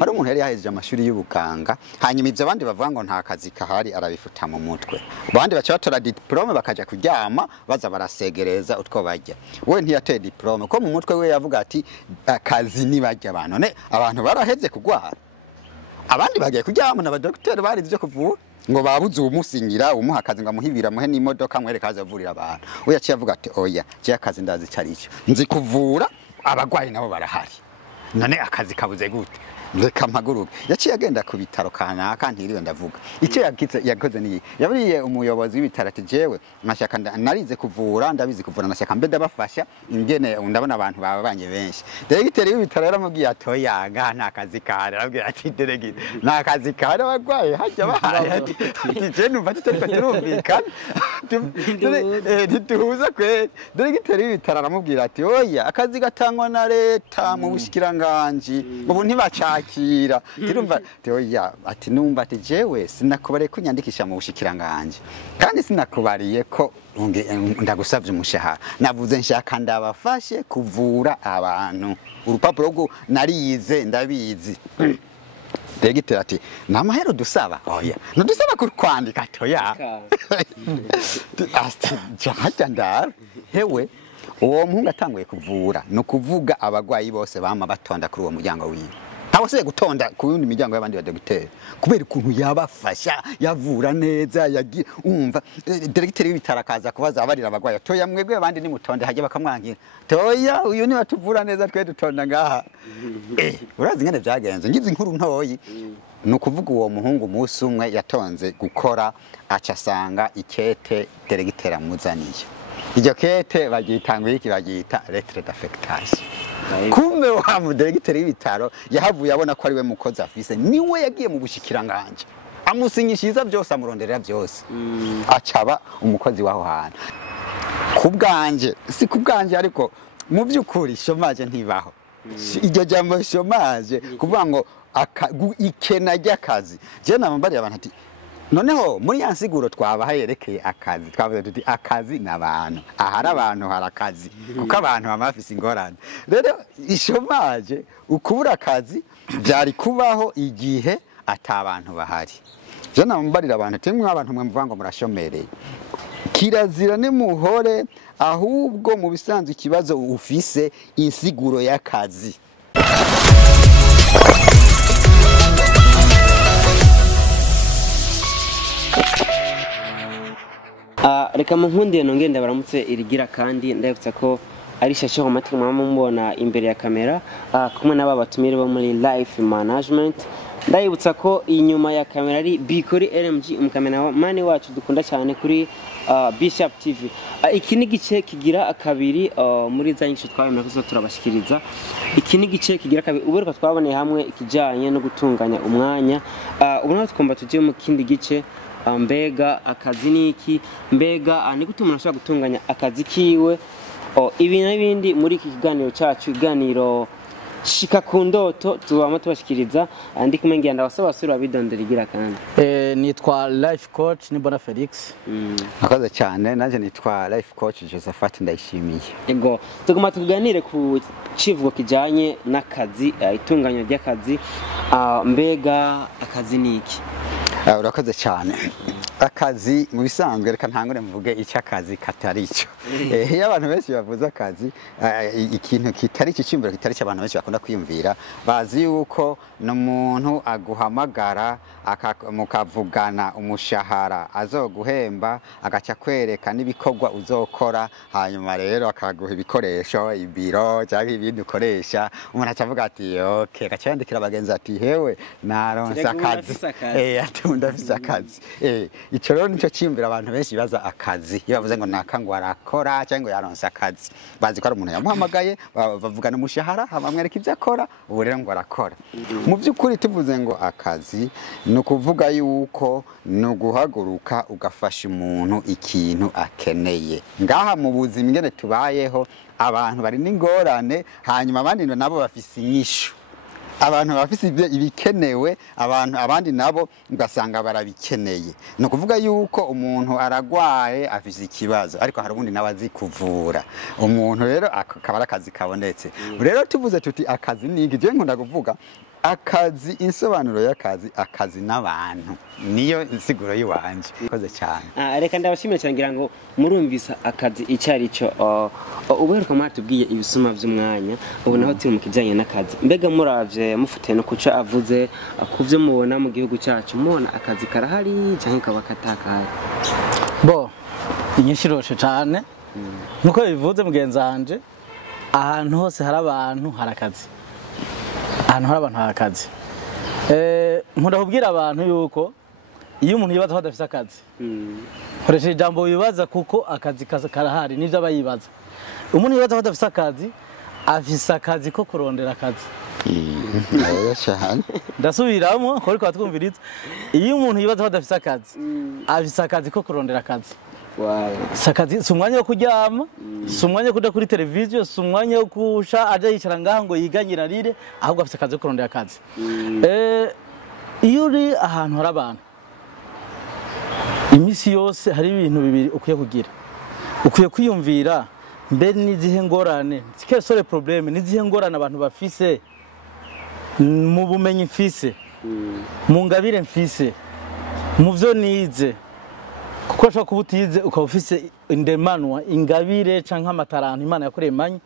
hari umuntu yari yahejeje amashuri y'ubuganga hanyuma ivyo abandi bavuga ngo nta kazi kahari arabifuta mu mutwe abandi baca batora diplome bakaja kuryama baza barasegereza utwo barya we ntiyateye diplome ko mu mutwe we yavuga ati akazi ni barya abantu ne abantu baraheze kugwara abandi bagiye kuryama n'abadokiteri bari ivyo kuvura ngo babuze umusingira umuha akazi ngo amuhibira muhe n'imodoka mwereka azavurira abantu we yaciye avuga ati oya je akazi ndazi carico nzi kuvura abagwayi nabo barahari none akazi kabuze gute reka mpaguruke yaciye agenda ku bitaro kanaka ntiriwe ndavuga icyo yakoze ni yaburiye umuyobozi w'ibitaro ati jewe nashaka narize kuvura ndabizi kuvura nashaka mbe ndabafasha ingene ndabona abantu babanye benshi diregiteri w'ibitaro yaramubwiye atoya nga nta kazi kare arabwira ati diregiteri nta kazi kare abagwaye hajya bahaye ati je numva tutariko turumvikana ntituhuza kwe diregiteri w'ibitaro aramubwira ati oya akazi gatangwa na leta mu bushikiranganje ubu ntibaca akira tirumva teoya ati numva ati jewe sinakubariye kunyandikisha mu bushikiranganje kandi sinakubariye ko ndagusavye umushahara navuze nshaka ndabafashe kuvura abantu urupapuro rwo nariyize ndabizi Diregiteri ati namahero dusaba oya nudusaba kwandika toya asti jahaja ndara hewe uwo muhungu atanguye kuvura no kuvuga abagwayi bose bama batonda kuri uwo muryango wiwe ntawasiye gutonda ku yindi miryango y'abandi badogiteri kubera ukuntu yabafasha yavura neza yagira umva diregiteri w'ibitaro akaza kubaza abarira abagwayi toya mwebwe abandi nimutonde hajye bakamwangira toya uyu ni watuvura neza twe dutonda ngaha urazi ngene byagenze ngize inkuru ntoyi no kuvuga uwo muhungu musi umwe yatonze gukora acasanga ikete diregiteri amuzaniye iryo kete bagitangwa iki bagita lettre d'affectation kumbe wa mudiregiteri w'ibitaro yahavuye abona ko ari we mukozi afise niwe yagiye mu bushikiranganje amusinyishiza byose amuronderera byose acaba umukozi waho hana kubganje si kubganje ariko mu byukuri chômage ntibaho iryo jambo chômage kuvuga ngo ikena ry'akazi je namambari abantu ati noneho muri yansiguro twabaha yerekeye akazi twavuze tuti akazi nabantu ahari abantu harakazi kuko abantu bamafise ingorane rero ishomaje ukubura akazi byari kubaho igihe atabantu bahari je nambarira abantu timwe abantu mwe mvuga ngo murashomereye kirazira ne muhore ahubwo mu bisanzwe ikibazo ufise insiguro y'akazi reka munkundiye nongenda baramutse irigira kandi ndabutsa ko ari shasho mu matwi mama mubona imbere ya kamera kumwe n'aba batumire bo muri life management ndayibutsa ko inyuma ya kamera ari Bikori LMG umukamera mani wacu dukunda cyane kuri Bishop TV iki ni gice kigira akabiri muri za nyinshi twabemera ko turabashikiriza iki ni gice kigira kabiri uberuka twaboneye hamwe ikijanye no gutunganya umwanya ubona tukomba tuje mu kindi gice mbega akazi niki mbega ni gute umuntu ashobora gutunganya akazi kiwe ibi n'ibindi muri iki kiganiro cyacu iganiro shika ku ndoto tubamo tubashikiriza andi kumengira ndabasabasura bidondera igira kandi nitwa life coach ni Bona Felix akaze cyane naje nitwa life coach Josephat ndayishimiye ego tuguma tuganire ku civugo kijanye n'akazi itunganya ry'akazi mbega akazi niki urakoze cyane akazi mu bisanzwe reka ntangure mvuge icy'akazi katari cyo iyo abantu benshi bavuze akazi ikintu kitari cyo kitari cyo abantu benshi bakunda kwiyumvira bazi yuko n'umuntu aguhamagara mukavugana umushahara azoguhemba agaca kwereka n'ibikorwa uzokora hanyuma rero akaguha ibikoresho ibiro cyangwa ibindi ukoresha umuntu acavuga ati okay agaca yandikira abagenzi ati hewe naronse akazi ndafise akazi ico rero nico cyimvira abantu benshi baza akazi iyo bavuze ngo nakangwa arakora cyangwa yaronse akazi bazi ko ari umuntu yamuhamagaye bavugana umushahara bamwereka ivyo akora ubu rero ngo arakora mu byukuri tuvuze ngo akazi no kuvuga yuko no guhaguruka ugafasha umuntu ikintu akeneye ngaha mu buzima ingene tubayeho abantu bari n'ingorane hanyuma abandi nabo bafise inyishu abantu bafise ibikenewe abandi nabo ugasanga barabikeneye no kuvuga yuko umuntu aragwaye afise ikibazo ariko hari ubundi nabazi kuvura umuntu rero akaba akazi kabonetse rero tuvuze tuti akazi niki je nkunda kuvuga akazi insobanuro y'akazi akazi n'abantu niyo insiguro yiwanje ikoze cyane reka ndabashimira cyane ngira ngo murumvisa akazi icyari cyo uberuka mwatubwiye ibisuma by'umwanya ubu naho turi mu kijanye n'akazi mbega muravye mufite no kuca avuze kuvyo mubona mu gihugu cyacu mubona akazi karahari cyangwa kaba katakahari bo inyishiroshe cyane nkuko bivuze mugenzanje ahantu hose hari abantu harakazi ahantu hari abantu harakazi nkundakubwira abantu yuko iyo umuntu yibaza ko adafite akazi koresha ijambo wibaza kuko akazi karahari nivyo aba yibaza umuntu yibaza ko adafite akazi afise akazi ko kurondera akazi ndasubiramo ko ariko batwumviriza iyo umuntu yibaza ko adafite akazi afise akazi ko kurondera akazi sakazi si umwanya wo kuryama si umwanya wo kuja kuri televiziyo si umwanya wo kusha aja yicara ngaha ngo yiganyira rire ahubwo afite akazi ko kurondera akazi iyo uri ahantu hari abantu imisi yose hari ibintu bibiri ukwiye kugira ukwiye kwiyumvira mbe n'izihe ngorane quelles sont les problèmes n'izihe ngorane abantu bafise mu bumenyi mfise mu ngabire mfise mu vyo nize kuko ashaka kuba utize ukaba ufise indemanwa ingabire canke amataranta Imana yakuremanye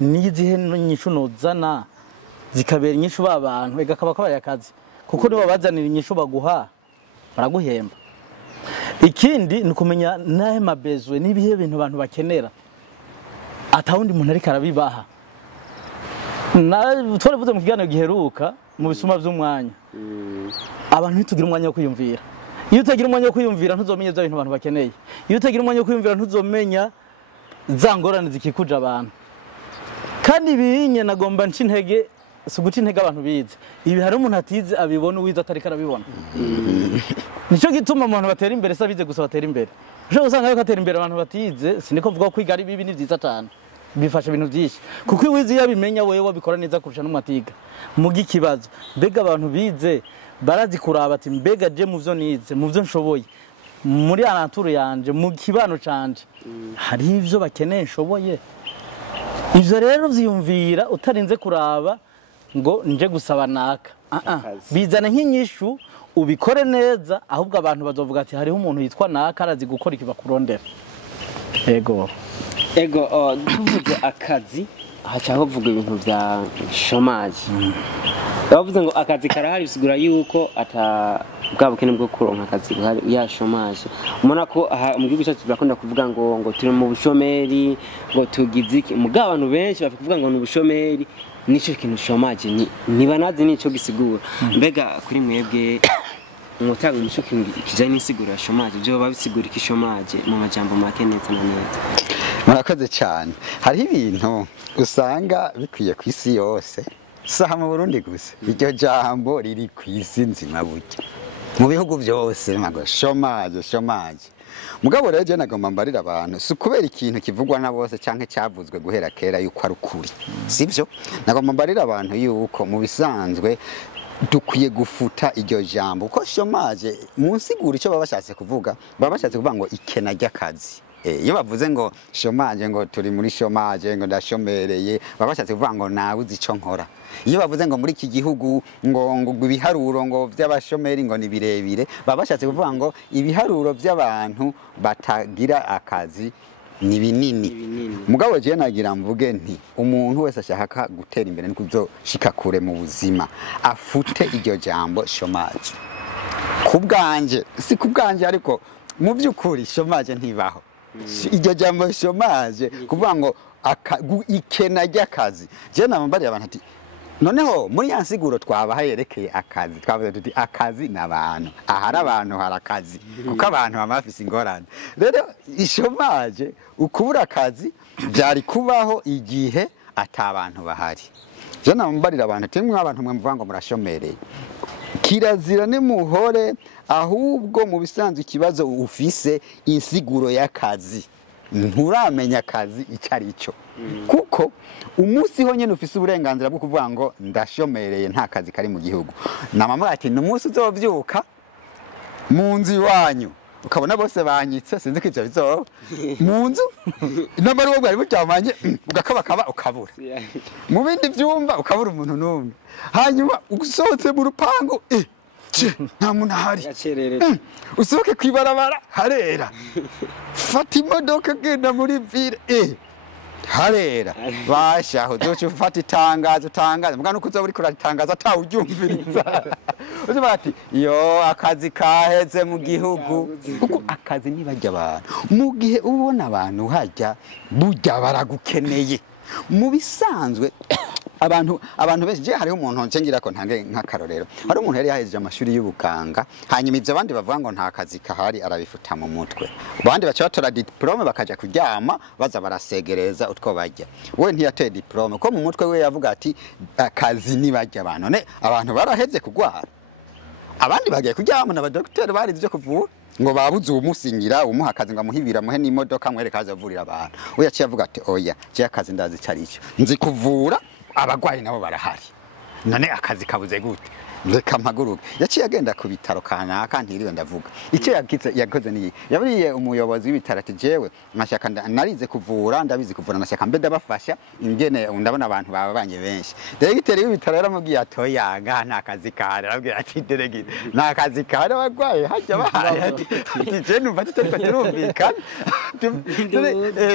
n'izihe nyishu nozana zikabera inyishu b'abantu ega kaba kabaye akazi kuko nibo bazanira inyishu baguha baraguhemba ikindi ni kumenya nahe mabezwe n'ibihe bintu abantu bakenera atawundi muntu ariko arabibaha twaravuze mu kiganiro giheruka mu bisuma by'umwanya abantu ntitugira umwanya wo kwiyumvira iyo utagira umwanya wo kwiyumvira ntuzomenya ibyo bintu abantu bakeneye iyo utagira umwanya wo kwiyumvira ntuzomenya za ngorane zikikuje abantu kandi ibinye nagomba nca intege si uguca intege abantu bize ibi hari umuntu atize abibona uwize atariko arabibona nicyo gituma abantu batera imbere se abize gusa batera imbere ushobora gusanga yuko atera imbere abantu batize siniko mvuga ko kwiga ari bibi ni byiza cyane bifasha ibintu byinshi kuko iyo wize iyo abimenya wewe wabikora neza kurusha n'umwatiga muga ikibazo mbega abantu bize barazi kuraba ati mbega je mu vyo nize mu vyo nshoboye muri anaturu yanje mu kibano canje hari ivyo bakeneye nshoboye ivyo rero vyiyumvira utarinze kuraba ngo nje gusaba naka bizana nk'inyishu ubikore neza ahubwo abantu bazovuga ati hariho umuntu yitwa naka arazi gukora iki bakurondera ego tuvuze akazi hacaho vuga ibintu vya chômage bavuze ngo akazi karahari bisigura yuko ata bwa bukene bwo kuronka akazi ya chômage umona ko mu gihugu cyacu turakunda kuvuga ngo turi mu bushomeri ngo tugize iki muga abantu benshi bavuga ngo ni ubushomeri nico kintu chômage niba nazi nico gisigura mbega kuri mwebwe umutanga umuco kijanye n'insiguro ya chômage byo babisigura iki chômage mu majambo make neza na neza murakoze cyane hariho ibintu usanga bikwiye ku isi yose saha mu Burundi gusa iryo jambo riri ku isi nzima burya mu bihugu byose mago chômage mugabo rero je nagomba mbarira abantu si kubera ikintu kivugwa na bose canke cyavuzwe guhera kera yuko ari ukuri sivyo nagomba mbarira abantu yuko mu bisanzwe dukwiye gufuta iryo jambo uko chômage mu nsiguro icyo babashatse kuvuga ngo ikena ry'akazi iyo bavuze ngo chômage ngo turi muri chômage ngo ndashomereye babashatse kuvuga ngo nabuze ico nkora iyo bavuze ngo muri iki gihugu ngo ibiharuro ngo by'abashomeri ngo ni birebire babashatse kuvuga ngo ibiharuro by'abantu batagira akazi ni binini mugabo je nagira mvuge nti umuntu wese ashaka gutera imbere nikuzoshika kure mu buzima afute iryo jambo chômage kubwanje si kubwanje ariko mu byukuri chômage ntibaho iryo jambo chômage kuvuga ngo ikena ry'akazi je namubariye abantu ati noneho muri ya nsiguro twabaha yerekeye akazi twavuze tuti akazi n'abantu ahari abantu harakazi kuko abantu bamafise ingorane rero chômage ukubura akazi byari kubaho igihe atabantu bahari je namubariye abantu ati mwe abantu mwe mvuga ngo murashomereye kirazira ni muhore ahubwo mu bisanzwe ikibazo ufise insiguro y'akazi nturamenya akazi icari cyo kuko umunsi ho nyene ufise uburenganzira bwo kuvuga ngo ndashomereye nta kazi kari mu gihugu namama ati n'umunsi uzovyuka mu nzi wanyu ukabona bose banyitse sinzi ko ivyo bizoba mu nzu inama ari bwari buryamanye ugakabakaba ukabura mu bindi vyumba ukabura umuntu numwe hanyuma usohotse mu rupangu nta muntu ahari usohoke kwibarabara harera fata imodoka genda muri ville harera bashaho uzoca ufata itangazo mbwa nuko uzoba uriko uratangaza atawuryumviriza uzi bati yo akazi kaheze mu gihugu kuko akazi nibajya abantu mu gihe ubona abantu hajya burya baragukeneye mu bisanzwe abantu benshi je hariho umuntu ncengira ko ntange nk'akarorero hari umuntu yari yahejeje amashuri y'ubuganga hanyuma ivyo abandi bavuga ngo nta kazi kahari arabifuta mu mutwe abandi baca batora diplome bakaja kuryama baza barasegereza utwo bajya we ntiyateye diplome ko mu mutwe we yavuga ati akazi nibajya abantu none abantu baraheze kugwara abandi bagiye kuryama n'abadokiteri bari ivyo kuvura ngo babuze umusingira umuha akazi ngo amuhibira muhe n'imodoka mwereka azavurira abantu we yaciye avuga ati oya je akazi ndazi carico nzi kuvura abagwayi nabo barahari none akazi kabuze gute reka mpaguruke yaciye agenda ku bitaro kanaka ntiriwe ndavuga icyo yakoze ni yaburiye umuyobozi w'ibitaro ati jewe nashaka narize kuvura ndabizi kuvura nashaka mbe ndabafasha ingene ndabona abantu babanye benshi diregiteri w'ibitaro yaramubwiye atoya ga nta kazi kare arabwira ati diregiteri nta kazi kare abagwayi hajya bahari ati je numva tutariko turumvikana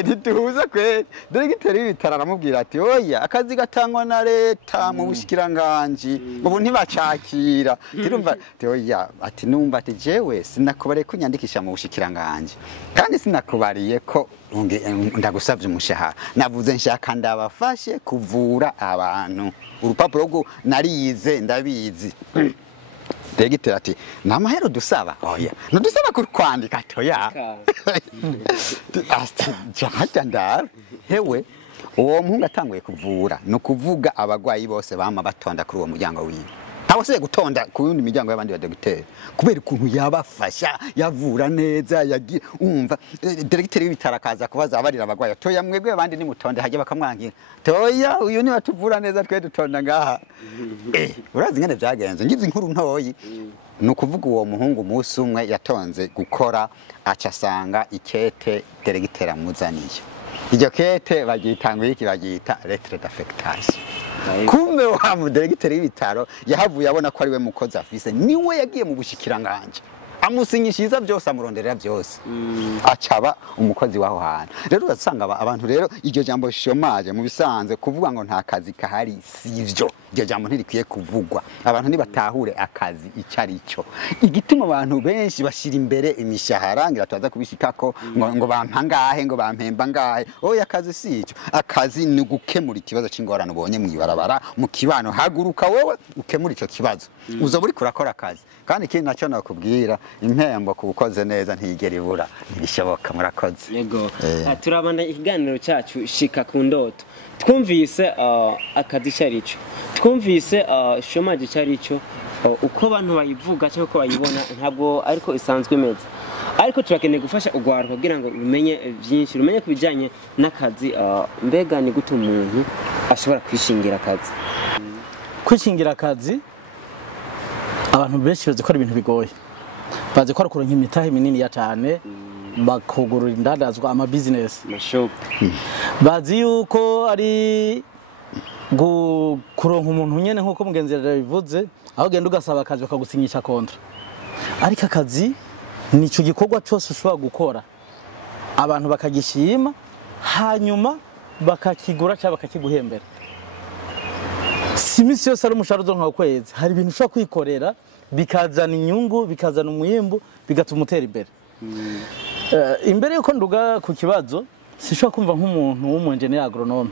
ntituhuza kwe diregiteri w'ibitaro aramubwira ati oya akazi gatangwa na leta mu bushikiranganje ubu ntibaca akira tirumva teoya ati numva ati jewe sinakubariye kunyandikisha mu bushikiranganje kandi sinakubariye ko ndagusavye umushahara navuze nshaka ndabafashe kuvura abantu urupapuro rwo narize ndabizi Diregiteri ati namahero dusaba oya nudusaba kwandika toya asti ndara hewe uwo muhungu atanguye kuvura no kuvuga abagwayi bose bama batonda kuri uwo muryango wiwe abose gutonda ku yundi miryango y'abandi badogiteri kubera ukuntu yabafasha yavura neza yagira umva diregiteri w'ibitarakaza kubaza abarira abagwayi toya mwebwe abandi ni mutonde haje bakamwangira toya uyu ni watuvura neza twe dutonda ngaha urazi ngene byagenze ngize inkuru ntoyi no kuvuga uwo muhungu musi umwe yatonze gukora acasanga ikete diregiteri amuzaniye iryo kete bagitangwe iki bagita lettre d'affectation kumbe wa mudiregiteri w'ibitaro yahavuye abona ko ari we mukozi afise niwe yagiye mu bushikiranganje amusinyishiza byose amuronderera byose acaba umukozi waho hantu rero urasanga abantu rero iryo jambo chômage mu bisanzwe kuvuga ngo nta kazi kahari sivyo iryo jambo ntirikwiye kuvugwa abantu nibatahure akazi icari cyo igituma abantu benshi bashira imbere imishahara ngira twaza kubishikako ngo bampangahe ngo bampemba ngahe oya akazi sico akazi ni gukemura ikibazo c'ingorane ubonye mwibarabara mu kibano haguruka wowe ukemura ico kibazo uzoba uri kurakora akazi kandi ikindi nacyo nakubwira impembo kubukoze neza ntigera ibura ntibishoboka murakoze yego turabanda ikiganiro cyacu shika ku ndoto twumvise akazi cyarico twumvise chômage cyarico uko abantu bayivuga cyangwa uko bayibona ntabwo ariko isanzwe imeze ariko turakeneye gufasha ugwaruka kugira ngo rumenye byinshi rumenye kubijanye n'akazi mbega ni gute umuntu ashobora kwishingira akazi kwishingira akazi abantu benshi bazi ko ari ibintu bigoye bazi ko ari kuronka imitahe minini ya cyane bakugurura indadazwa ama business mashop bazi yuko ari kuronka umuntu nyene nkuko mugenzi yabivuze aho genda ugasaba akazi bakagusinyisha kontra ariko akazi nico gikorwa cyose ushobora gukora abantu bakagishima hanyuma bakakigura cyangwa bakakiguhembera simisi yose ari umushahara uzonka ukwezi hari ibintu ushobora kwikorera bikazana inyungu bikazana umwimbu bigatuma utera imbere imbere yuko nduga ku kibazo sishobora kumva nk'umuntu w'umunjene agronome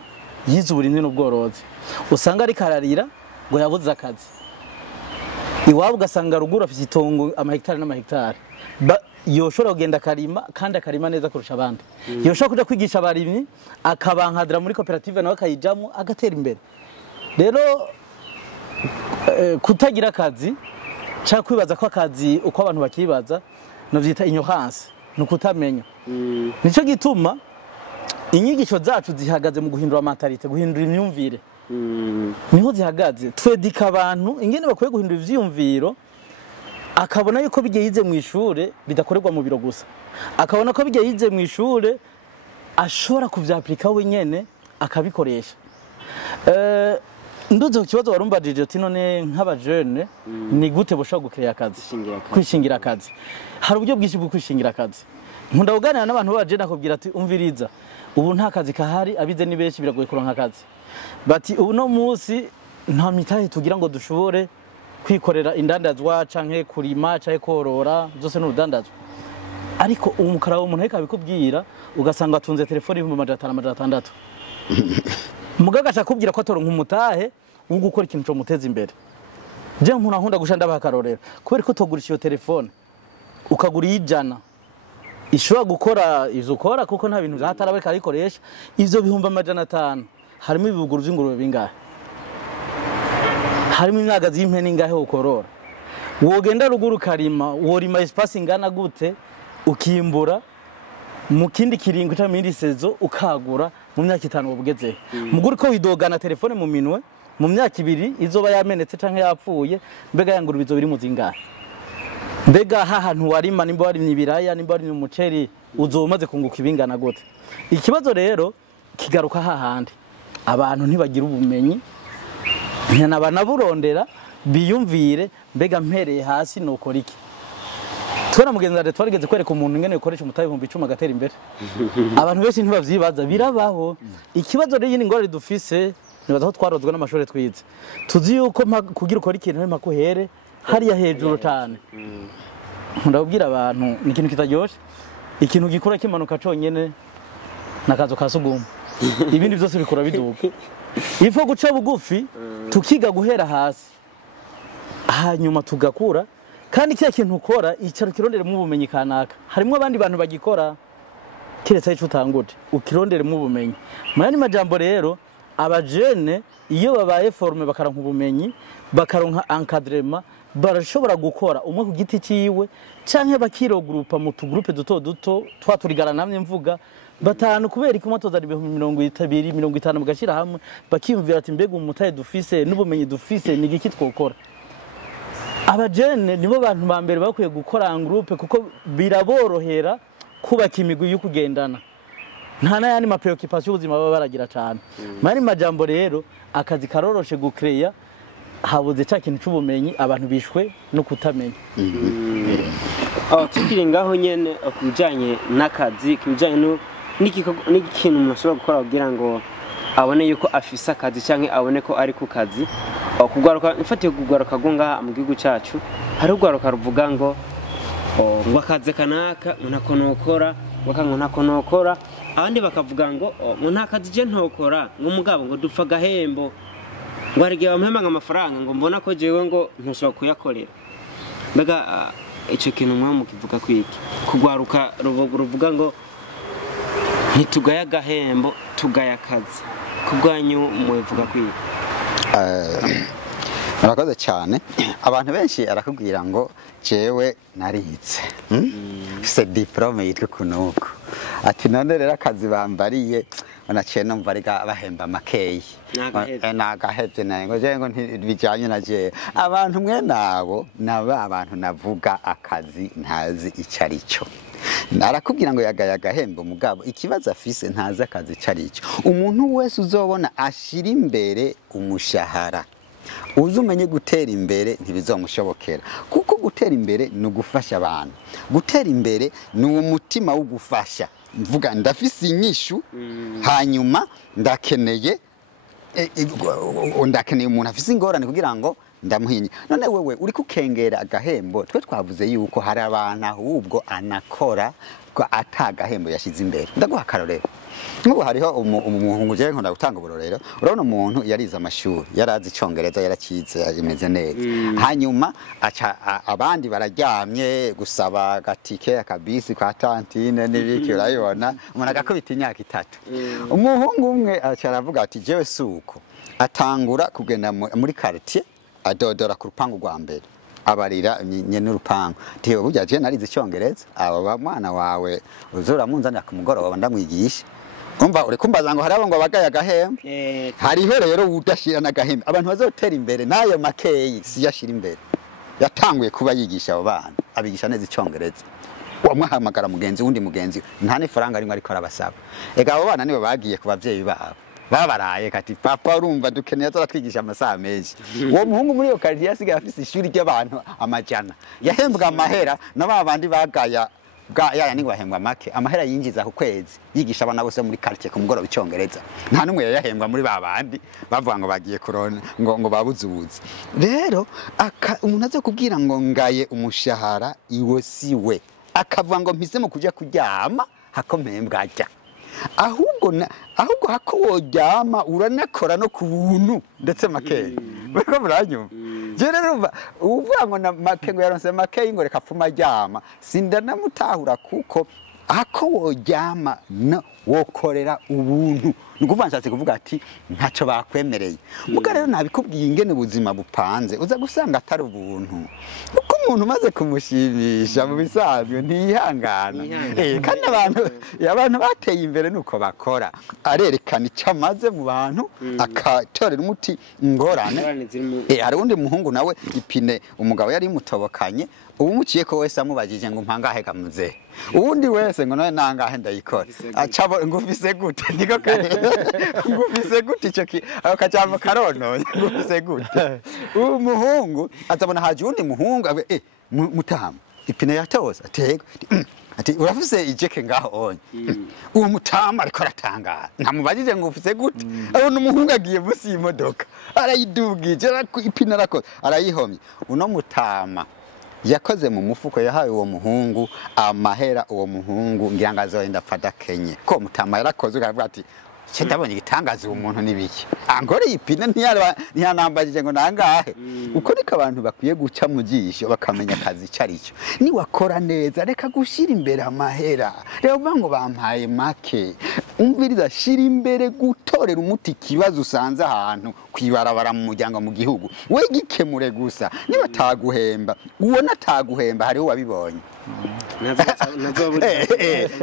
yize uburimyi n'ubworozi usanga ari kararira ngo yabuze akazi iwabo ugasanga ruguru afite itongo amahegitari n'amahegitari yoshobora kugenda akarima kandi akarima neza kurusha abandi yoshobora kuja kwigisha abarimyi akabankadira muri koperative nawe akayijamo agatera imbere rero kutagira akazi cyangwa kwibaza ko akazi uko abantu bakibaza navyita ignorance nukutamenya nico gituma inyigisho zacu zihagaze mu guhindura mentalite guhindura imyumvire niho zihagaze twedika abantu ingene bakwiye guhindura ivyiyumviro akabona yuko bigiye yize mu ishure bidakorerwa mu biro gusa, akabona ko bigiye yize mu ishure ashobora kuvyaplika wenyene akabikoresha. Nduze ku kibazo warumbajije ati none nk'abajene ni gute boshobora gukreya akazi, kwishingira akazi. Hari uburyo bwinshi bwo kwishingira akazi. Nkunda kuganira n'abantu b'abajene akubwira ati umviriza, ubu nta kazi kahari, abize ni benshi biragoye kuronka akazi. Bati ubu no musi nta mitahe tugira ngo dushobore kwikorera indandazwa canke kurima canke korora, byose n'urudandazwa. Ariko umukara wo umuntu ariko abikubwira ugasanga atunze telefone 500 mugaga akakubwira ko atoronka umutahe wo gukora ikintu cyo muteza imbere. Je umuntu ahunda gushanda bakarorera kubera ko togurisha iyo telefone ukagura ijana ishobora gukora izo ukora kuko nta bintu byatarabeka arikoresha ivyo bihumba 500 harimo ibibuguru vy'ingurube bingahe, harimo imyagazi y'impene ingahe ukorora, wogenda ruguru karima worima espace ingana gute ukimbura mu kindi kiringo cya mindi sezo ukagura mu myaka 5 ubugeze muguri ko widogana telefone mu minwe mu myaka 2 izoba yamenetse canke yapfuye mbega yangurube izo biri mu zingahe, mbega hahantu warima nimba wari ibiraya nimba wari umuceri uzomaze kunguka ibingana gute. Ikibazo rero kigaruka hahandi abantu ntibagira ubumenyi ntanaburondera biyumvire mbega mpereye hasi nokora iki. Twara mugenzade twarigeze kwereka umuntu ngene ukoresha umutahe 10 agatera imbere. Abantu benshi ntibavyibaza birabaho. Ikibazo rero yini ngorane dufise nibaza aho twarozwe n'amashuri twize. Tuzi yuko kugira ukora ikintu makuhere hariya hejuru cyane. Ndabwira abantu ni ikintu kitaryoshe. Ikintu gikura kimanuka conyene nakazo kasuguma. Ibindi byose bikora biduka. Ifo guca bugufi tukiga guhera hasi. Hanyuma tugakura kandi kiya kintu ukora icaro kirondere mu bumenyi kanaka. Harimo abandi bantu bagikora kiretse ico utangute ukirondere mu bumenyi. Mayani majambo rero abajene iyo babaye forme bakaronka ubumenyi bakaronka encadrement barashobora gukora umwe ku giti ciwe canke bakirogrupa mu tugroupe duto duto twaturigana namwe mvuga batanu kubera ko moto zari 250 mugashira hamwe bakiyumvira ati mbega umutaye dufise n'ubumenyi dufise ni giki twokora. Abajene nibo bantu ba mbere bakwiye gukora en groupe kuko biraborohera kubaka imigwi yo kugendana nta nayandi ma preoccupation ubuzima baba baragira cyane. Mari majambo rero akazi karoroshe gukreya habuze cya kintu cy'ubumenyi abantu bishwe no kutamenya. Tukiri ngaho nyene kujanye n'akazi kujanye n'ikintu umuntu ashobora gukora kugira ngo abone yuko afise akazi canke abone ko ari ku kazi. Kugaruka ifatiye kugaruka gonga mu gihugu cyacu hari ugaruka ruvuga ngo akazi kanaka unakonokora wakango nakonokora abandi bakavuga ngo nta kazi je ntokora nk'umugabo ngo dupfa gahembo ngo arigiye bampemba amafaranga ngo mbona ko jewe ngo ntushobora kuyakorera. Mbega ico kintu mwa mukivuga kwiki kugwaruka ruvuga ngo ntitugaya gahembo tugaya akazi kubwanyu muvuga kwiki? Murakoze cyane. Abantu benshi arakubwira ngo jewe naritse se diplome yitwe kunuko ati none rero akazi bambariye onaciye numva ari bahemba makeyi nagahevye naye ngo je ngo ntibijanye na je. Abantu mwe nabo naba abantu navuga akazi ntazi icarico narakubwira ngo yagaya gahembo mugabo ikibazo afise ntazi akazi carico. Umuntu wese uzobona ashira imbere umushahara uzumenye gutera imbere ntibizomushobokera kuko gutera imbere no gufasha abantu. Gutera imbere ni umutima wo gufasha mvuga ndafise inyishu hanyuma ndakeneye umuntu afise ingorane kugira ngo ndamuhinye. None wewe uri kukengera agahembo twe twavuze yuko hari abantu ahubwo anakora ko atagahembo yashize imbere. Ndaguha karorero nk'ubu hariho umuntu je nkunda gutanga uburorero. Urabona umuntu yarize amashuri yarazi icongereza yarakize imeze neza hanyuma aca abandi bararyamye gusaba gatike akabisi kwa tantine n'ibiki urayibona umuntu agakubita imyaka 3. Umuhungu umwe aca aravuga ati jewe suko atangura kugenda muri quartier adodora ku rupangu rwa mbere abarira nyene n'urupangu tewe burya je narize icongereza aba mwana wawe uzora munzanira ku mugoroba ndamwigisha. Umva uri kumbaza ngo harabo ngo bagaya gahembo hariho rero udashira na gahembo abantu bazotera imbere nayo makeyi si yashira imbere yatanguye kuba yigisha abo bana abigisha neza icyongereza wamwahamagara mugenzi wundi mugenzi nta n'ifaranga arimo ariko arabasaba ega abo bana nibo bagiye ku bavyeyi babo babaraye kati papa urumva dukeneye azaratwigisha amasaha menshi uwo muhungu muri iyo quartier yasigaye afise ishuri ry'abantu amajana yahembwa amahera n'abandi bagaya yaya ni bahembwa make amahera yinjiza ku kwezi yigisha abana bose muri quartier ku mugoroba icyongereza nta numwe yahembwa muri babandi bavuga ngo bagiye kurona ngo babuzubuze rero umuntu aze kubwira ngo ngaye umushahara iwo siwe akavuga ngo mpisemo kuja kuryama hakomeye mbwajya ahubwo hako woryama uranakora no ku buntu ndetse make bako buranyuma je rero uvuga ngo na make ngo yaronse make ngo reka pfuma ryama sindanamutahura kuko hako woryama no wokorera ubuntu nukuvuga nshatse kuvuga ati ntaco bakwemereye muga rero nabikubwiye ingene ubuzima bupanze uza gusanga atari ubuntu uko umuntu maze kumushimisha mu bisanzwe ntiyihangana kandi abantu bateye imbere nuko bakora arerekana icamaze mu bantu akatorera umuti ingorane hari undi muhungu nawe ipine umugabo yari mutobokanye ubumuciye ko wese amubajije ngo mpangahe kamuze ubundi wese ngo nawe nangahe ndayikora acabo ngufise gute niko kare ngufise gute ico akajamo karononye ngufise gute umuhungu azabona haje undi muhungu mutama ipine yatoza atego ati urafise ijeke ngaho onye uwo mutama ariko aratangara ntamubajije ngo ufise gute abona umuhungu agiye musi y'imodoka arayidugije ipine arakoze arayihomye uno mutama yakoze mu mufuko yahaye uwo muhungu amahera uwo muhungu ngira ngo azoenda afata Kenya ko mutama yarakoze ukavuga ati cyendabonye igitangaza umuntu nibiki angore ipine ntiyanambajije ngo nangahe uko niko abantu bakwiye guca mu jisho bakamenya akazi carico ni wakora neza reka gushira imbere amahera rero bango bampaye make umviriza shira imbere gutorera umuti kibazo usanze ahantu kwibarabara mu muryango mu gihugu we gikemure gusa niba taguhemba ubona taguhemba hariho wabibonye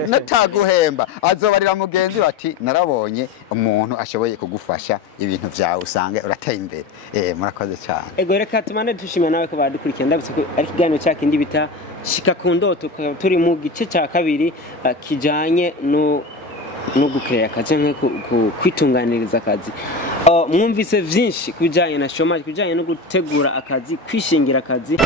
nataguhemba azobarira mugenzi bati narabonye umuntu ashoboye kugufasha ibintu vyawe usange urateye imbere murakoze cyane ego reka tumane dushimira nawe ko badukurikiye ndabutse ko ari kiganiro cyakindi bita shika ku ndoto turi mu gice cya kabiri kijanye no gukeya akazi kwitunganiriza akazi mwumvise vyinshi kubijanye na chômage kubijanye no gutegura akazi kwishingira akazi